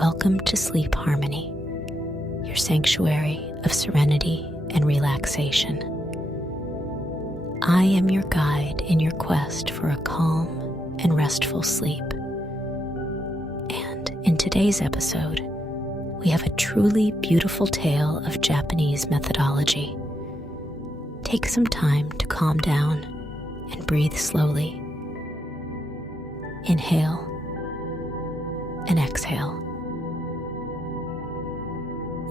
Welcome to Sleep Harmony, your sanctuary of serenity and relaxation. I am your guide in your quest for a calm and restful sleep. And in today's episode, we have a truly beautiful tale of Japanese methodology. Take some time to calm down and breathe slowly. Inhale and exhale.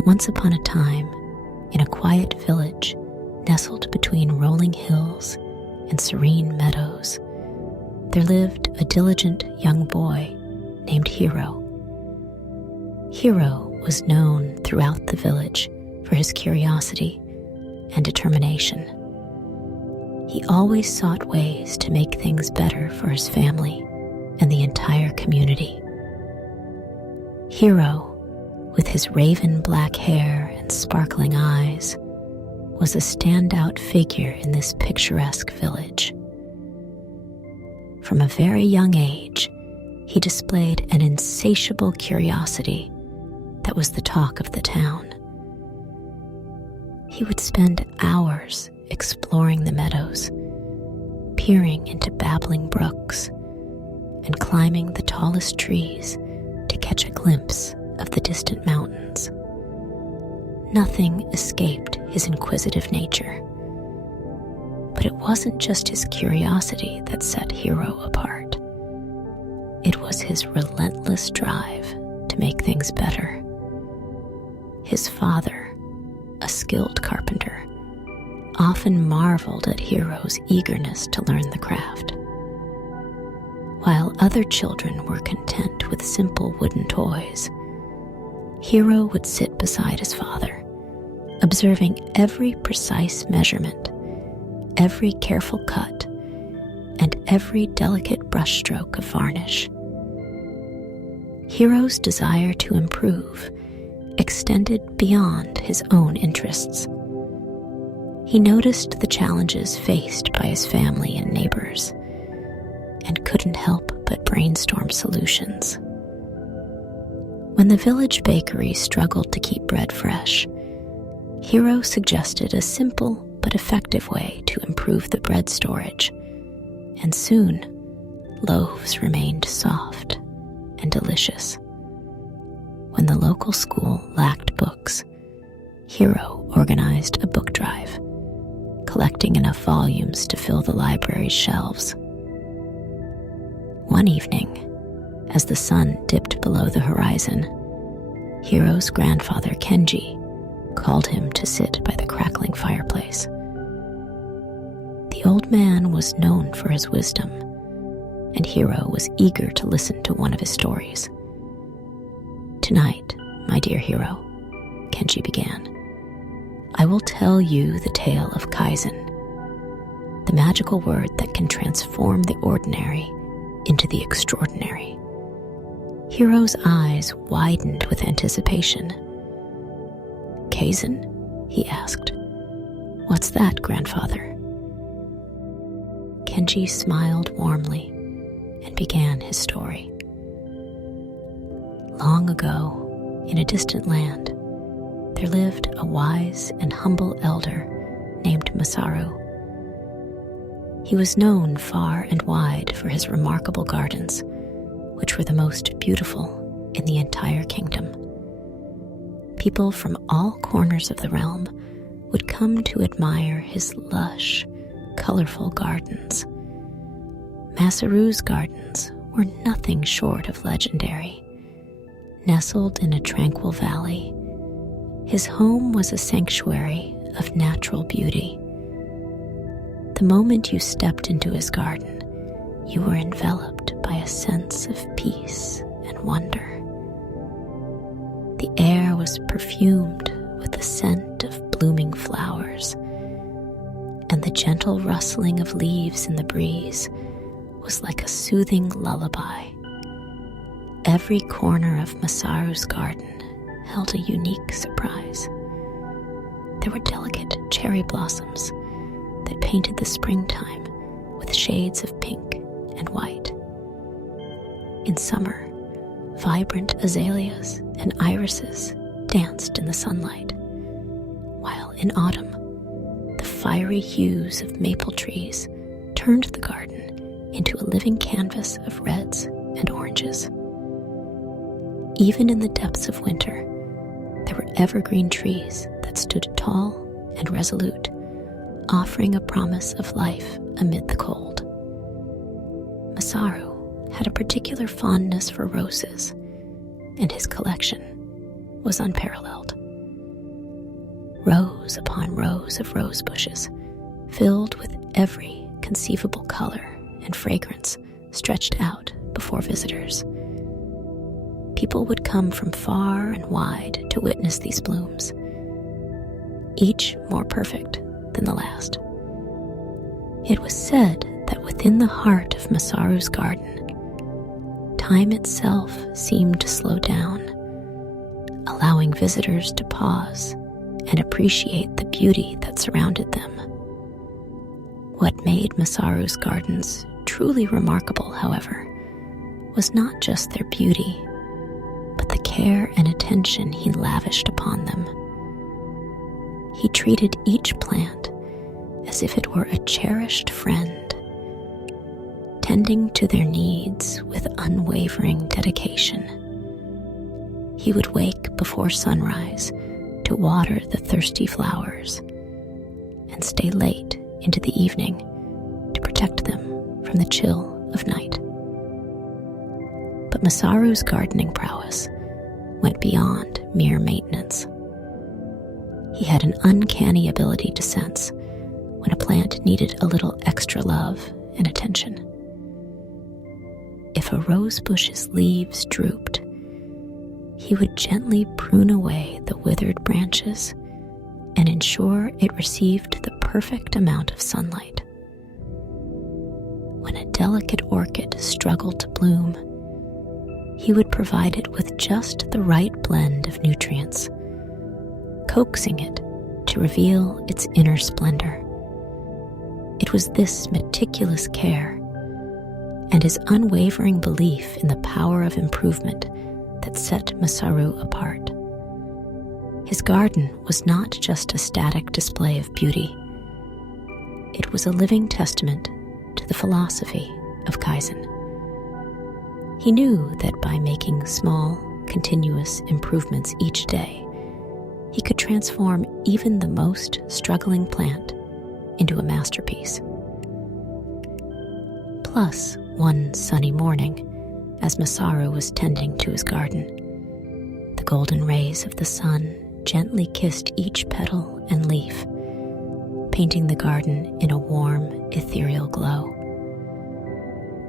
Once upon a time, in a quiet village nestled between rolling hills and serene meadows, there lived a diligent young boy named Hiro. Hiro was known throughout the village for his curiosity and determination. He always sought ways to make things better for his family and the entire community. Hiro, with his raven black hair and sparkling eyes, was a standout figure in this picturesque village. From a very young age, he displayed an insatiable curiosity that was the talk of the town. He would spend hours exploring the meadows, peering into babbling brooks, and climbing the tallest trees to catch a glimpse of the distant mountains. Nothing escaped his inquisitive nature. But it wasn't just his curiosity that set Hiro apart. It was his relentless drive to make things better. His father, a skilled carpenter, often marveled at Hiro's eagerness to learn the craft. While other children were content with simple wooden toys, Hiro would sit beside his father, observing every precise measurement, every careful cut, and every delicate brushstroke of varnish. Hiro's desire to improve extended beyond his own interests. He noticed the challenges faced by his family and neighbors, and couldn't help but brainstorm solutions. When the village bakery struggled to keep bread fresh, Hiro suggested a simple but effective way to improve the bread storage, and soon loaves remained soft and delicious. When the local school lacked books, Hiro organized a book drive, collecting enough volumes to fill the library's shelves. One evening, as the sun dipped below the horizon, Hiro's grandfather Kenji called him to sit by the crackling fireplace. The old man was known for his wisdom, and Hiro was eager to listen to one of his stories. "Tonight, my dear Hiro," Kenji began, "I will tell you the tale of Kaizen, the magical word that can transform the ordinary into the extraordinary." Hiro's eyes widened with anticipation. "Kaizen?" he asked. "What's that, grandfather?" Kenji smiled warmly and began his story. Long ago, in a distant land, there lived a wise and humble elder named Masaru. He was known far and wide for his remarkable gardens, which were the most beautiful in the entire kingdom. People from all corners of the realm would come to admire his lush, colorful gardens. Masaru's gardens were nothing short of legendary. Nestled in a tranquil valley, his home was a sanctuary of natural beauty. The moment you stepped into his garden, you were enveloped by a sense of peace and wonder. The air was perfumed with the scent of blooming flowers, and the gentle rustling of leaves in the breeze was like a soothing lullaby. Every corner of Masaru's garden held a unique surprise. There were delicate cherry blossoms that painted the springtime with shades of pink and white. In summer, Vibrant azaleas and irises danced in the sunlight, while in autumn, the fiery hues of maple trees turned the garden into a living canvas of reds and oranges. Even in the depths of winter, there were evergreen trees that stood tall and resolute, offering a promise of life amid the cold. Masaru had a particular fondness for roses, and his collection was unparalleled. Rows upon rows of rose bushes, filled with every conceivable color and fragrance, stretched out before visitors. People would come from far and wide to witness these blooms, each more perfect than the last. It was said that within the heart of Masaru's garden, time itself seemed to slow down, allowing visitors to pause and appreciate the beauty that surrounded them. What made Masaru's gardens truly remarkable, however, was not just their beauty, but the care and attention he lavished upon them. He treated each plant as if it were a cherished friend, tending to their needs with unwavering dedication. He would wake before sunrise to water the thirsty flowers and stay late into the evening to protect them from the chill of night. But Masaru's gardening prowess went beyond mere maintenance. He had an uncanny ability to sense when a plant needed a little extra love and attention. If a rose bush's leaves drooped, he would gently prune away the withered branches and ensure it received the perfect amount of sunlight. When a delicate orchid struggled to bloom, he would provide it with just the right blend of nutrients, coaxing it to reveal its inner splendor. It was this meticulous care and his unwavering belief in the power of improvement that set Masaru apart. His garden was not just a static display of beauty. It was a living testament to the philosophy of Kaizen. He knew that by making small, continuous improvements each day, he could transform even the most struggling plant into a masterpiece. Plus, one sunny morning, as Masaru was tending to his garden, the golden rays of the sun gently kissed each petal and leaf, painting the garden in a warm, ethereal glow.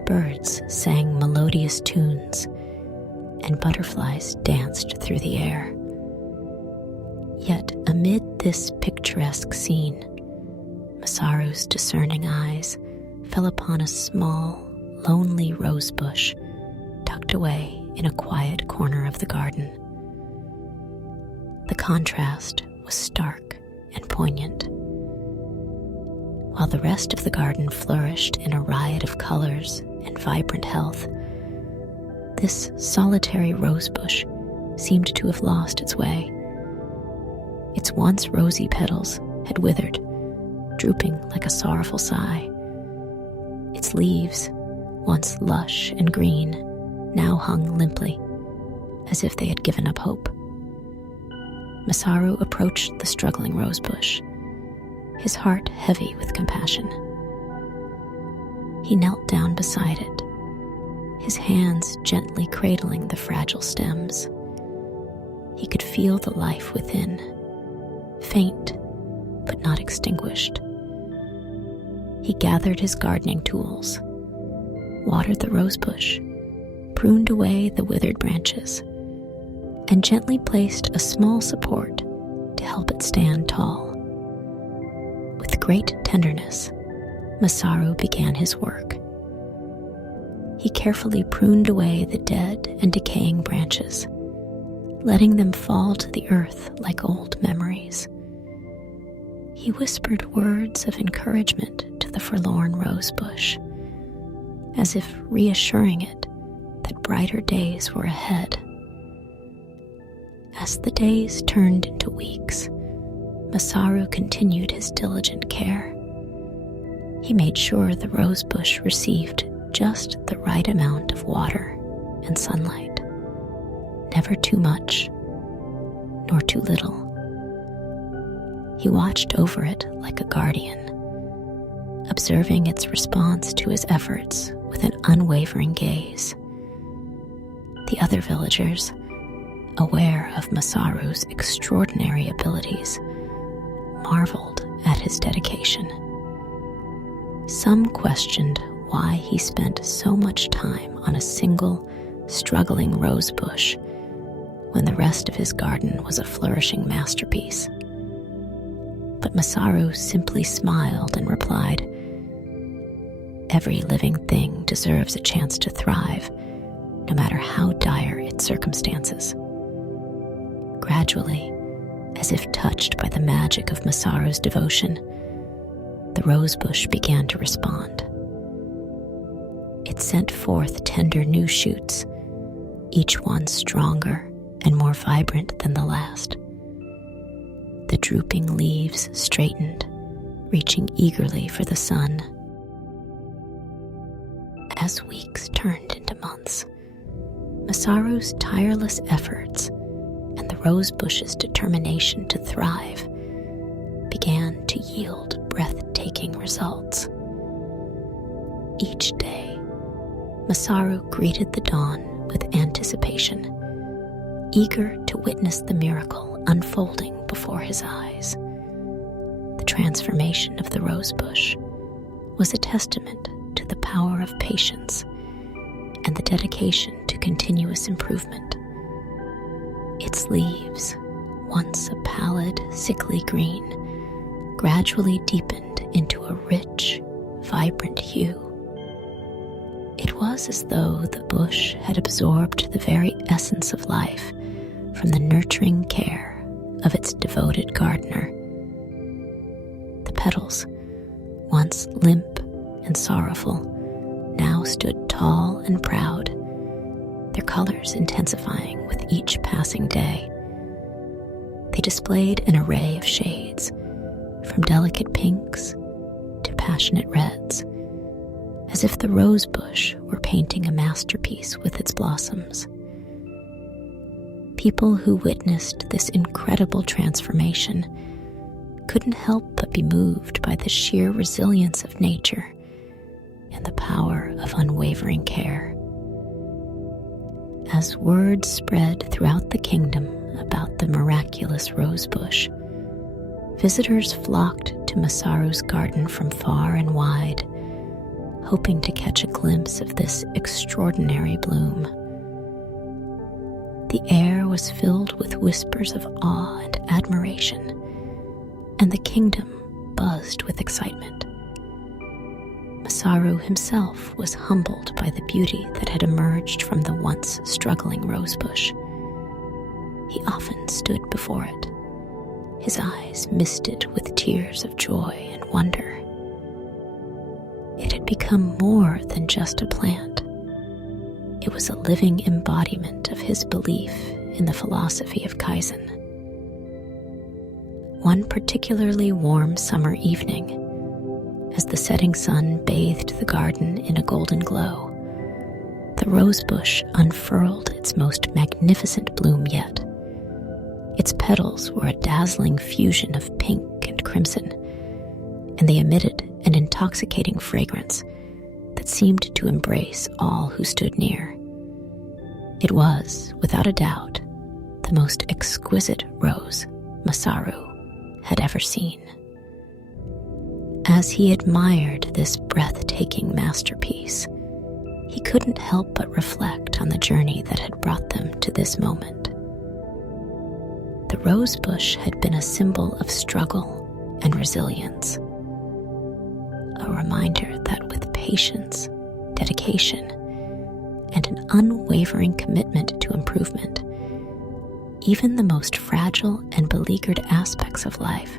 Birds sang melodious tunes, and butterflies danced through the air. Yet amid this picturesque scene, Masaru's discerning eyes fell upon a small, lonely rose bush tucked away in a quiet corner of the garden. The contrast was stark and poignant. While the rest of the garden flourished in a riot of colors and vibrant health, this solitary rosebush seemed to have lost its way. Its once rosy petals had withered, drooping like a sorrowful sigh. Its leaves, once lush and green, now hung limply, as if they had given up hope. Masaru approached the struggling rosebush, his heart heavy with compassion. He knelt down beside it, his hands gently cradling the fragile stems. He could feel the life within, faint but not extinguished. He gathered his gardening tools, watered the rosebush, pruned away the withered branches, and gently placed a small support to help it stand tall. With great tenderness, Masaru began his work. He carefully pruned away the dead and decaying branches, letting them fall to the earth like old memories. He whispered words of encouragement to the forlorn rosebush, as if reassuring it that brighter days were ahead. As the days turned into weeks, Masaru continued his diligent care. He made sure the rosebush received just the right amount of water and sunlight, never too much nor too little. He watched over it like a guardian, observing its response to his efforts with an unwavering gaze. The other villagers, aware of Masaru's extraordinary abilities, marveled at his dedication. Some questioned why he spent so much time on a single, struggling rose bush when the rest of his garden was a flourishing masterpiece. But Masaru simply smiled and replied, "Every living thing deserves a chance to thrive, no matter how dire its circumstances." Gradually, as if touched by the magic of Masaru's devotion, the rosebush began to respond. It sent forth tender new shoots, each one stronger and more vibrant than the last. The drooping leaves straightened, reaching eagerly for the sun. As weeks turned into months, Masaru's tireless efforts and the rosebush's determination to thrive began to yield breathtaking results. Each day, Masaru greeted the dawn with anticipation, eager to witness the miracle unfolding before his eyes. The transformation of the rosebush was a testament to the power of patience and the dedication to continuous improvement. Its leaves, once a pallid, sickly green, gradually deepened into a rich, vibrant hue. It was as though the bush had absorbed the very essence of life from the nurturing care of its devoted gardener. The petals, once limp and sorrowful, now stood tall and proud, their colors intensifying with each passing day. They displayed an array of shades, from delicate pinks to passionate reds, as if the rose bush were painting a masterpiece with its blossoms. People who witnessed this incredible transformation couldn't help but be moved by the sheer resilience of nature and the power of unwavering care. As word spread throughout the kingdom about the miraculous rose bush, visitors flocked to Masaru's garden from far and wide, hoping to catch a glimpse of this extraordinary bloom. The air was filled with whispers of awe and admiration, and the kingdom buzzed with excitement. Masaru himself was humbled by the beauty that had emerged from the once struggling rosebush. He often stood before it, his eyes misted with tears of joy and wonder. It had become more than just a plant. It was a living embodiment of his belief in the philosophy of Kaizen. One particularly warm summer evening, as the setting sun bathed the garden in a golden glow, the rosebush unfurled its most magnificent bloom yet. Its petals were a dazzling fusion of pink and crimson, and they emitted an intoxicating fragrance that seemed to embrace all who stood near. It was, without a doubt, the most exquisite rose Masaru had ever seen. As he admired this breathtaking masterpiece, he couldn't help but reflect on the journey that had brought them to this moment. The rosebush had been a symbol of struggle and resilience, a reminder that with patience, dedication, and an unwavering commitment to improvement, even the most fragile and beleaguered aspects of life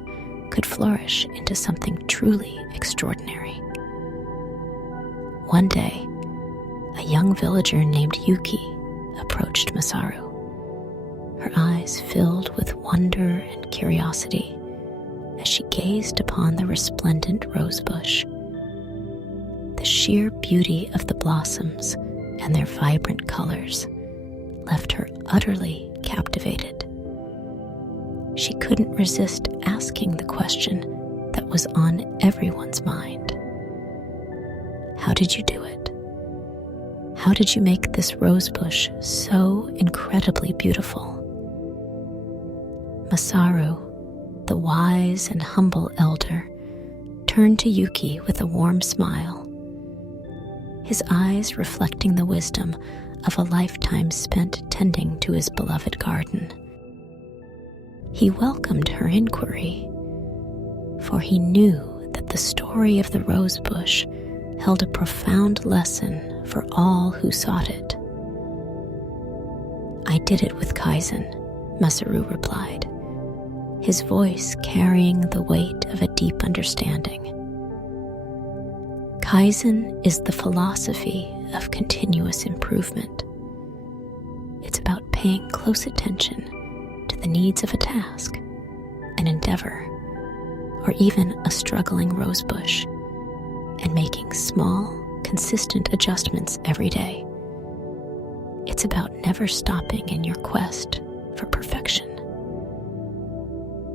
could flourish into something truly extraordinary. One day, a young villager named Yuki approached Masaru, her eyes filled with wonder and curiosity as she gazed upon the resplendent rosebush. The sheer beauty of the blossoms and their vibrant colors left her utterly captivated. She couldn't resist asking the question that was on everyone's mind. How did you do it? How did you make this rosebush so incredibly beautiful? Masaru, the wise and humble elder, turned to Yuki with a warm smile, his eyes reflecting the wisdom of a lifetime spent tending to his beloved garden. He welcomed her inquiry, for he knew that the story of the rosebush held a profound lesson for all who sought it. I did it with Kaizen, Masaru replied, his voice carrying the weight of a deep understanding. Kaizen is the philosophy of continuous improvement. It's about paying close attention to the needs of a task, an endeavor, or even a struggling rosebush, and making small, consistent adjustments every day. It's about never stopping in your quest for perfection.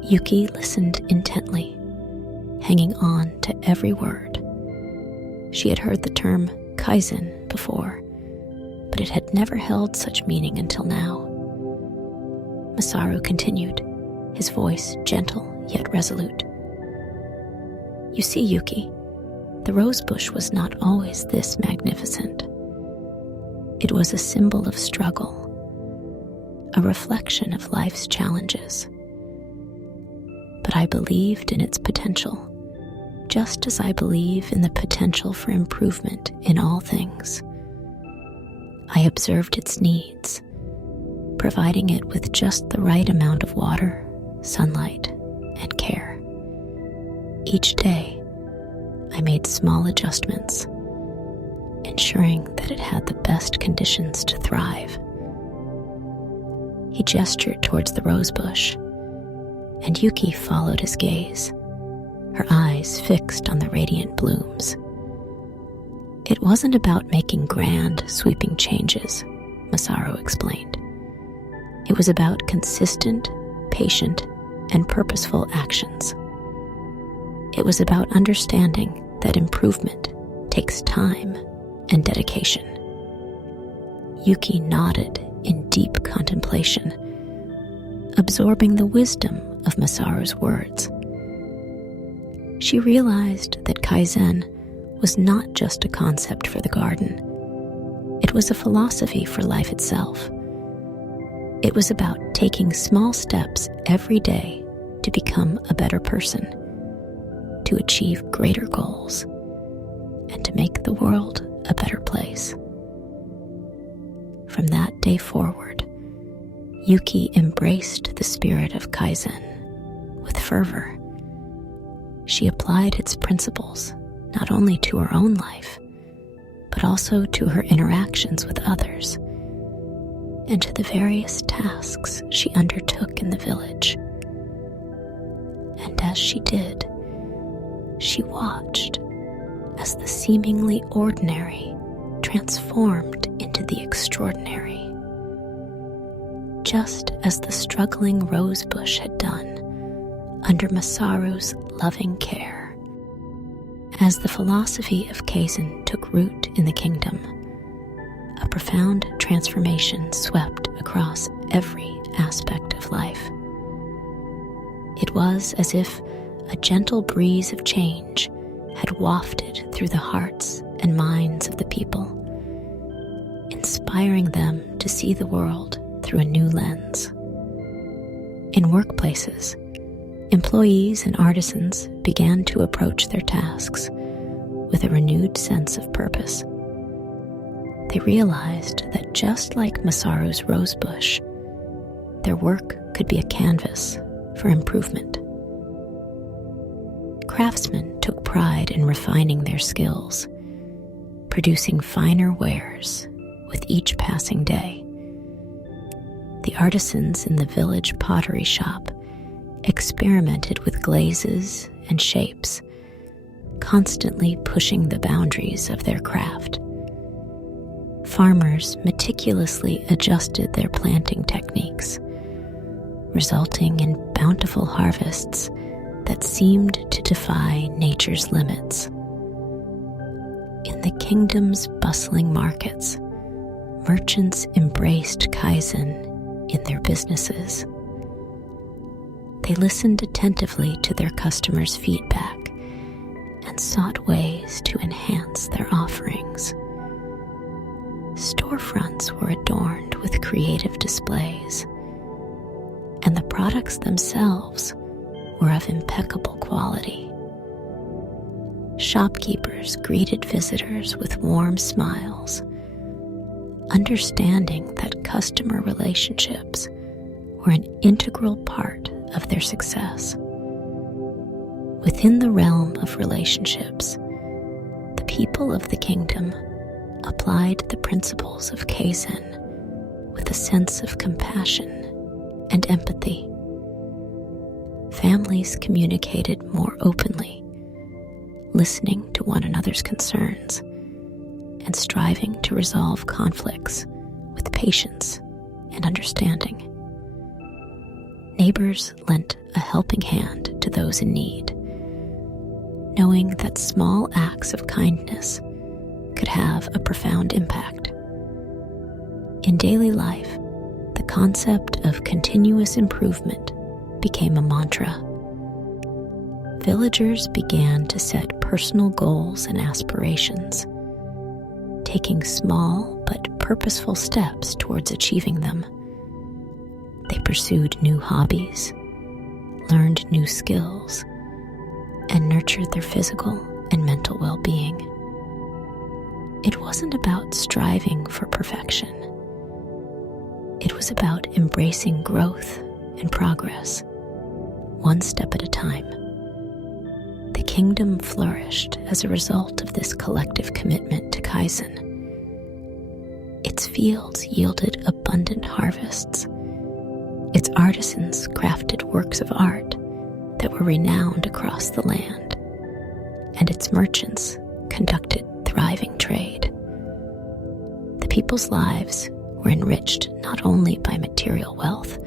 Yuki listened intently, hanging on to every word. She had heard the term Kaizen before, but it had never held such meaning until now. Masaru continued, his voice gentle yet resolute. You see, Yuki, the rosebush was not always this magnificent. It was a symbol of struggle, a reflection of life's challenges. But I believed in its potential, just as I believe in the potential for improvement in all things. I observed its needs, providing it with just the right amount of water, sunlight, and care. Each day, I made small adjustments, ensuring that it had the best conditions to thrive. He gestured towards the rosebush, and Yuki followed his gaze, her eyes fixed on the radiant blooms. It wasn't about making grand, sweeping changes, Masaru explained. It was about consistent, patient, and purposeful actions. It was about understanding that improvement takes time and dedication. Yuki nodded in deep contemplation, absorbing the wisdom of Masaru's words. She realized that Kaizen was not just a concept for the garden. It was a philosophy for life itself. It was about taking small steps every day to become a better person, to achieve greater goals, and to make the world a better place. From that day forward, Yuki embraced the spirit of Kaizen with fervor. She applied its principles not only to her own life, but also to her interactions with others and to the various tasks she undertook in the village. And as she did, she watched as the seemingly ordinary transformed into the extraordinary, just as the struggling rosebush had done under Masaru's loving care. As the philosophy of Kaizen took root in the kingdom, a profound transformation swept across every aspect of life. It was as if a gentle breeze of change had wafted through the hearts and minds of the people, inspiring them to see the world through a new lens. In workplaces, employees and artisans began to approach their tasks with a renewed sense of purpose. They realized that just like Masaru's rosebush, their work could be a canvas for improvement. Craftsmen took pride in refining their skills, producing finer wares each passing day. The artisans in the village pottery shop experimented with glazes and shapes, constantly pushing the boundaries of their craft. Farmers meticulously adjusted their planting techniques, resulting in bountiful harvests that seemed to defy nature's limits. In the kingdom's bustling markets, merchants embraced Kaizen in their businesses. They listened attentively to their customers' feedback and sought ways to enhance their offerings. Storefronts were adorned with creative displays, and the products themselves were of impeccable quality. Shopkeepers greeted visitors with warm smiles, understanding that customer relationships were an integral part of their success. Within the realm of relationships, the people of the kingdom applied the principles of Kaizen with a sense of compassion and empathy. Families communicated more openly, listening to one another's concerns and striving to resolve conflicts with patience and understanding. Neighbors lent a helping hand to those in need, knowing that small acts of kindness could have a profound impact. In daily life, the concept of continuous improvement became a mantra. Villagers began to set personal goals and aspirations, taking small but purposeful steps towards achieving them. They pursued new hobbies, learned new skills, and nurtured their physical and mental well-being. It wasn't about striving for perfection. It was about embracing growth and progress, one step at a time. The kingdom flourished as a result of this collective commitment to Kaizen. Its fields yielded abundant harvests. Its artisans crafted works of art that were renowned across the land, and its merchants conducted thriving trade. The people's lives were enriched not only by material wealth,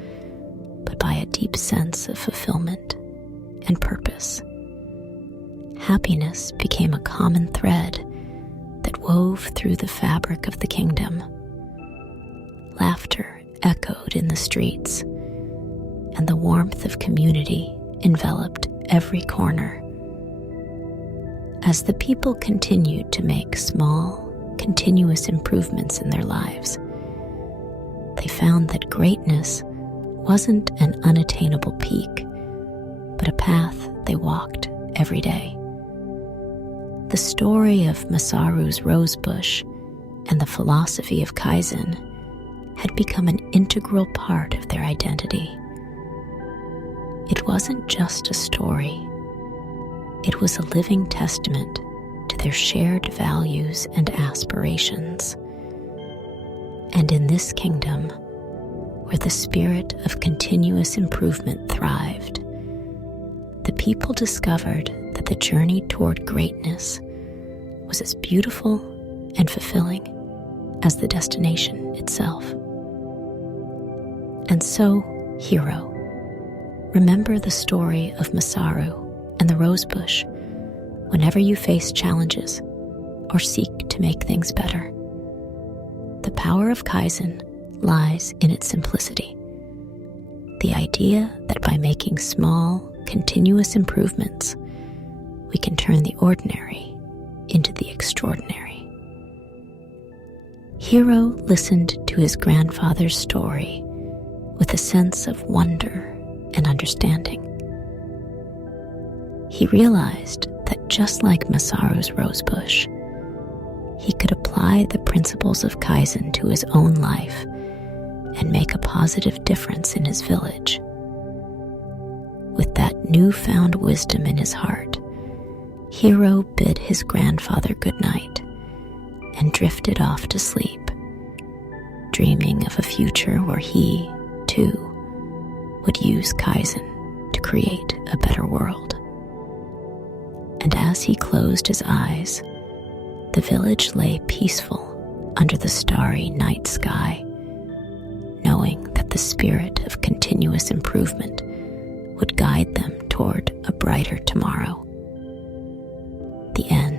but by a deep sense of fulfillment and purpose. Happiness became a common thread that wove through the fabric of the kingdom. Laughter echoed in the streets, and the warmth of community enveloped every corner. As the people continued to make small, continuous improvements in their lives, they found that greatness wasn't an unattainable peak, but a path they walked every day. The story of Masaru's rosebush and the philosophy of Kaizen had become an integral part of their identity. It wasn't just a story. It was a living testament to their shared values and aspirations. And in this kingdom, where the spirit of continuous improvement thrived, the people discovered that the journey toward greatness was as beautiful and fulfilling as the destination itself. And so, hero, remember the story of Masaru and the rosebush whenever you face challenges or seek to make things better. The power of Kaizen lies in its simplicity. The idea that by making small, continuous improvements, we can turn the ordinary into the extraordinary. Hiro listened to his grandfather's story with a sense of wonder and understanding. He realized that just like Masaru's rosebush, he could apply the principles of Kaizen to his own life and make a positive difference in his village. With that newfound wisdom in his heart, Hiro bid his grandfather good night and drifted off to sleep, a future where he, too, would use Kaizen to create a better world. And as he closed his eyes, the village lay peaceful under the starry night sky, knowing that the spirit of continuous improvement would guide them toward a brighter tomorrow. The end.